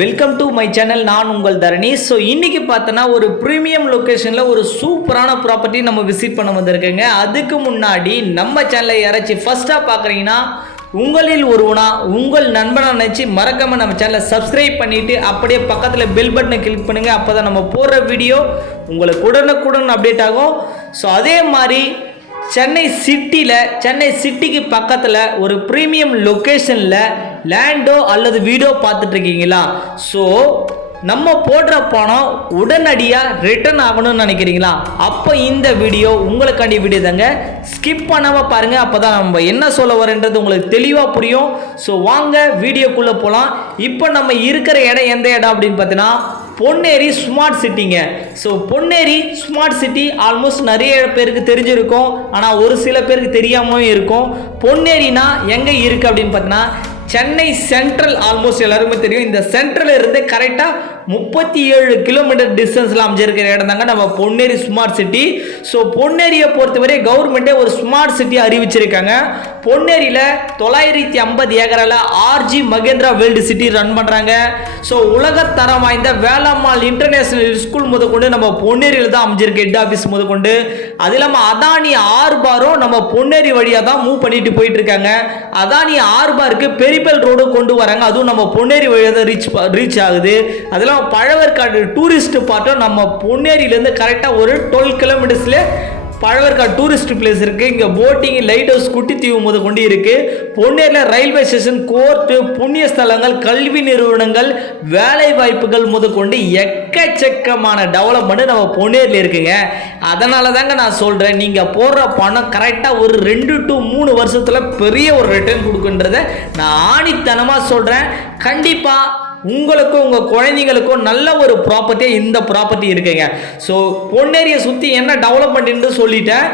Welcome to my channel. நான் உங்கள் தரணி. So இன்றைக்கி பார்த்தோன்னா ஒரு ப்ரீமியம் லொக்கேஷனில் ஒரு சூப்பரான ப்ராப்பர்ட்டி நம்ம விசிட் பண்ண வந்திருக்கேங்க. அதுக்கு முன்னாடி நம்ம சேனலை யாராச்சும் ஃபஸ்ட்டாக பார்க்குறீங்கன்னா உங்களில் ஒருவனா உங்கள் நண்பனை நினச்சி மறக்காமல் நம்ம சேனலை சப்ஸ்கிரைப் பண்ணிவிட்டு அப்படியே பக்கத்தில் பெல் பட்டனை கிளிக் பண்ணுங்கள். அப்போ தான் நம்ம போடுற வீடியோ உங்களுக்கு உடனுக்குடன் அப்டேட் ஆகும். ஸோ அதே மாதிரி சென்னை சிட்டிக்கு பக்கத்தில் ஒரு ப்ரீமியம் லொக்கேஷனில் லேண்டோ அல்லது வீடோ பார்த்துட்ருக்கீங்களா? ஸோ நம்ம போடுற பணம் உடனடியாக ரிட்டர்ன் ஆகணும்னு நினைக்கிறீங்களா? அப்போ இந்த வீடியோ உங்களுக்காண்டி வீடியோ தாங்க. ஸ்கிப் பண்ணாமல் பாருங்கள். அப்போ தான் நம்ம என்ன சொல்ல வரன்றது உங்களுக்கு தெளிவாக புரியும். ஸோ வாங்க வீடியோக்குள்ளே போகலாம். இப்போ நம்ம இருக்கிற இடம் எந்த இடம் அப்படின்னு பார்த்தீங்கன்னா பொன்னேரி ஸ்மார்ட் சிட்டிங்க. So Ponneri smart city almost நிறைய பேருக்கு தெரிஞ்சிருக்கும், ஆனால் ஒரு சில பேருக்கு தெரியாமல் இருக்கும். பொன்னேரினா எங்கே இருக்குது அப்படின்னு பார்த்தீங்கன்னா சென்னை சென்ட்ரல். ஆல்மோஸ்ட் எல்லாருக்குமே தெரியும். இந்த சென்ட்ரல் இருந்து கரெக்டாக 37 கிலோமீட்டர் டிஸ்டன்ஸில் அமைஞ்சிருக்கிற இடம் தாங்க நம்ம பொன்னேரி ஸ்மார்ட் சிட்டி. ஸோ பொன்னேரியை பொறுத்தவரை கவர்மெண்ட்டே ஒரு ஸ்மார்ட் சிட்டி அறிவிச்சிருக்காங்க. பொன்னேரியில் 950 ஏக்கரால் ஆர்ஜி மகேந்திரா வேர்ல்டு சிட்டி ரன் பண்ணுறாங்க. ஸோ உலகத்தரம் வாய்ந்த வேலம்மாள் இன்டர்நேஷனல் ஸ்கூல் முதற்கொண்டு நம்ம பொன்னேரியில் தான் அமைஞ்சிருக்கு, ஹெட் ஆஃபீஸ் முதற்கொண்டு. அது இல்லாமல் அதானி ஆர்பாரும் நம்ம பொன்னேரி வழியாக தான் மூவ் பண்ணிட்டு போயிட்டு இருக்காங்க. அதானி ஆர்பாருக்கு பெரிபல் ரோடு கொண்டு வராங்க, அதுவும் நம்ம பொன்னேரி வழியாக தான் ரீச் ஆகுது. அதெல்லாம் பழவேற்காடு டூரிஸ்ட் பார்ட்டும் நம்ம பொன்னேரியிலேருந்து கரெக்டாக ஒரு 12 கிலோமீட்டர்ஸ்ல பழவேற்காடு டூரிஸ்ட் பிளேஸ் இருக்குது. இங்கே போட்டிங், லைட் ஹவுஸ், குட்டி தீவு முதல் கொண்டு இருக்குது. பொன்னேரியில் ரயில்வே ஸ்டேஷன், கோர்ட்டு, புண்ணிய ஸ்தலங்கள், கல்வி நிறுவனங்கள், வேலை வாய்ப்புகள் முதற்கொண்டு எக்கச்சக்கமான டெவலப்மெண்ட் நம்ம பொன்னேரியில் இருக்குங்க. அதனால தாங்க நான் சொல்கிறேன், நீங்கள் போடுற பணம் கரெக்டாக ஒரு 2 to 3 வருஷத்தில் பெரிய ஒரு ரிட்டர்ன் கொடுக்குன்றதை நான் ஆணித்தனமாக சொல்கிறேன். கண்டிப்பாக உங்களுக்கும் உங்கள் குழந்தைங்களுக்கும் நல்ல ஒரு ப்ராப்பர்ட்டியாக இந்த ப்ராப்பர்ட்டி இருக்குங்க. ஸோ பொன்னேரியை சுற்றி என்ன டெவலப்மெண்ட்னு சொல்லிட்டேன்.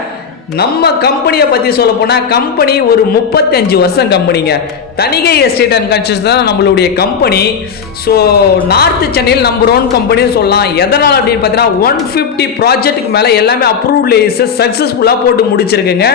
நம்ம கம்பெனியை பற்றி சொல்ல போனால் கம்பெனி ஒரு 35 வருஷம் கம்பெனிங்க. தனிகை எஸ்டேட் அண்ட் கன்ஸ்ட்ரக்ஷன் தான் நம்மளுடைய கம்பெனி. ஸோ நார்த் சென்னையில் நம்பர் 1 கம்பெனின்னு சொல்லலாம். எதனால் அப்படின்னு பார்த்தீங்கன்னா 150 ப்ராஜெக்ட்டுக்கு மேலே எல்லாமே அப்ரூவ்ட் லேஸ் சக்ஸஸ்ஃபுல்லாக போட்டு முடிச்சிருக்குங்க.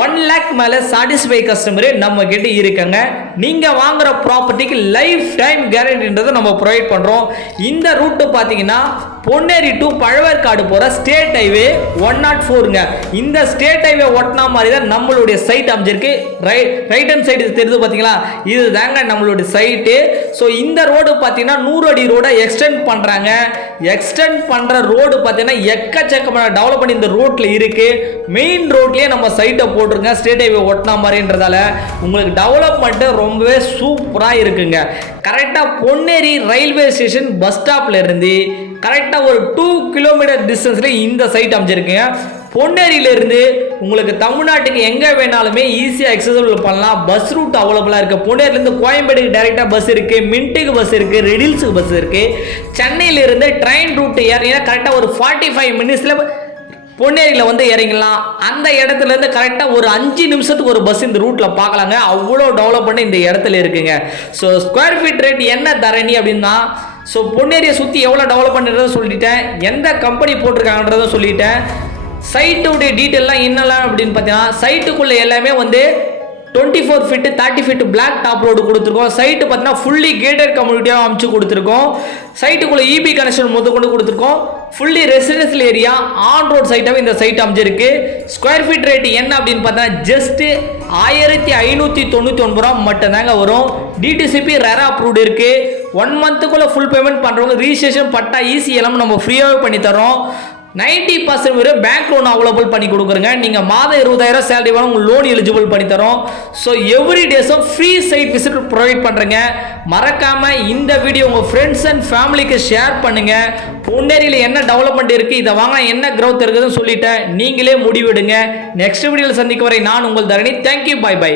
1 lakh மேலே சாட்டிஸ்ஃபை கஸ்டமரே நம்ம கிட்ட இருக்காங்க. நீங்கள் வாங்குகிற ப்ராப்பர்ட்டிக்கு லைஃப் டைம் கேரண்டின்றதை நம்ம ப்ரொவைட் பண்ணுறோம். இந்த ரூட்டு பார்த்தீங்கன்னா பொன்னேரி டு பழவேற்காடு போகிற ஸ்டேட் ஹைவே 104ங்க. இந்த ஸ்டேட் ஹைவே ஒட்டினா மாதிரி தான் நம்மளுடைய சைட் அமைஞ்சிருக்கு. ரைட் ஹேண்ட் சைடு தெரியுது பார்த்தீங்களா, இது தாங்க நம்மளுடைய சைட்டு. ஸோ இந்த ரோடு பார்த்தீங்கன்னா 100 அடி ரோடை எக்ஸ்டெண்ட் பண்ணுறாங்க. எக்ஸ்டெண்ட் பண்ணுற ரோடு பார்த்தீங்கன்னா எக்கச்சக்கமான டெவலப்மெண்ட் இந்த ரோட்டில் இருக்குது. மெயின் ரோட்லேயே நம்ம சைட்டை போட்டிருங்க, ஸ்டேட் ஹைவே ஒட்டினா மாதிரின்றதால உங்களுக்கு டெவலப்மெண்ட்டு ரொம்பவே சூப்பராக இருக்குங்க. கரெக்டாக பொன்னேரி ரயில்வே ஸ்டேஷன் பஸ் ஸ்டாப்ல இருந்து கரெக்டாக ஒரு 2 கிலோமீட்டர் டிஸ்டன்ஸில் இந்த சைட் அமைச்சிருக்குங்க. பொன்னேரியிலிருந்து உங்களுக்கு தமிழ்நாட்டுக்கு எங்கே வேணாலுமே ஈஸியாக எக்ஸசபிள் பண்ணலாம். பஸ் ரூட் அவைலபிளாக இருக்குது. பொன்னேரியிலேருந்து கோயம்பேடுக்கு டைரெக்டாக பஸ் இருக்குது, மின்ட்டுக்கு பஸ் இருக்குது, ரெடில்ஸுக்கு பஸ் இருக்குது. சென்னையிலிருந்து ட்ரெயின் ரூட் ஏறினா கரெக்டாக ஒரு 45 மினிட்ஸில் பொன்னேரியில் வந்து இறங்கலாம். அந்த இடத்துலேருந்து கரெக்டாக ஒரு 5 நிமிஷத்துக்கு ஒரு பஸ் இந்த ரூட்டில் பார்க்கலாங்க. அவ்வளோ டெவலப் பண்ணி இந்த இடத்துல இருக்குங்க. ஸோ ஸ்கொயர் ஃபீட் ரேட் என்ன தரணி அப்படின்னா, ஸோ பொன்னேரியை சுற்றி எவ்வளோ டெவலப் பண்ணுறதை சொல்லிட்டேன், எந்த கம்பெனி போட்டிருக்காங்கன்றதை சொல்லிட்டேன். சைட்டுடைய டீட்டெயிலாம் என்னெல்லாம் அப்படின்னு பார்த்தீங்கன்னா சைட்டுக்குள்ளே எல்லாமே வந்து 24 feet 30 feet block top road கொடுத்துருக்கோம். சைட்டு பார்த்தீங்கன்னா ஃபுல்லி கேட்டட் கம்யூனிட்டியாக அமைச்சு கொடுத்துருக்கோம். சைட்டுக்குள்ளே இபி கனெக்ஷன் கொண்டு கொடுத்துருக்கோம். Fully residential area on road சைட்டாகவே இந்த சைட் அமைச்சிருக்கு. ஸ்கொயர் ஃபீட் ரேட் என்ன அப்படின்னு பார்த்தீங்கன்னா ஜஸ்ட்டு 1599 ரூபா மட்டும்தாங்க வரும். டிடிசிபி ரெரா அப்ரூவ்டு இருக்குது. 1 மந்த்துக்குள்ளே ஃபுல் பேமெண்ட் பண்ணுறவங்க ரிஜிஸ்ட்ரேஷன் பட்டா ஈஸி எல்லாம் நம்ம ஃப்ரீயாகவே பண்ணி தரோம். 90% வரை பேங்க் லோன் அவைலபிள் பண்ணி கொடுக்குறங்க. நீங்கள் மாதம் 20,000 சேலரி வேணும், உங்களுக்கு லோன் எலிஜிபிள் பண்ணி தரோம். ஸோ எவ்ரி டேஸும் ஃப்ரீ சைட் விசிட் ப்ரொவைட் பண்ணுறேங்க. மறக்காமல் இந்த வீடியோ உங்கள் ஃப்ரெண்ட்ஸ் அண்ட் ஃபேமிலிக்கு ஷேர் பண்ணுங்கள். பொன்னேரியில் என்ன டெவலப்மெண்ட் இருக்குது, இதை வாங்க என்ன க்ரோத் இருக்குதுன்னு சொல்லிட்டேன். நீங்களே முடிவெடுங்க. நெக்ஸ்ட் வீடியோவில் சந்திக்கும் வரை நான் உங்கள் தரணி. Thank you, by by.